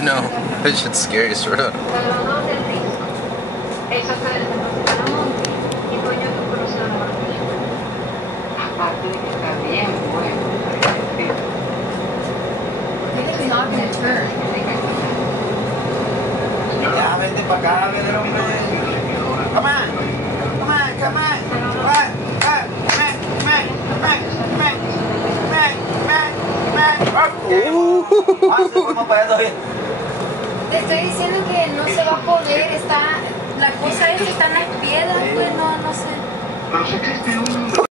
I know. That shit's scary as shit up. It's not gonna turn. Ya, vente para acá, a ver, hombre. Come on. Come on, come on. Te estoy diciendo que no se va a poder, está, la cosa es que están las piedras, pues no sé.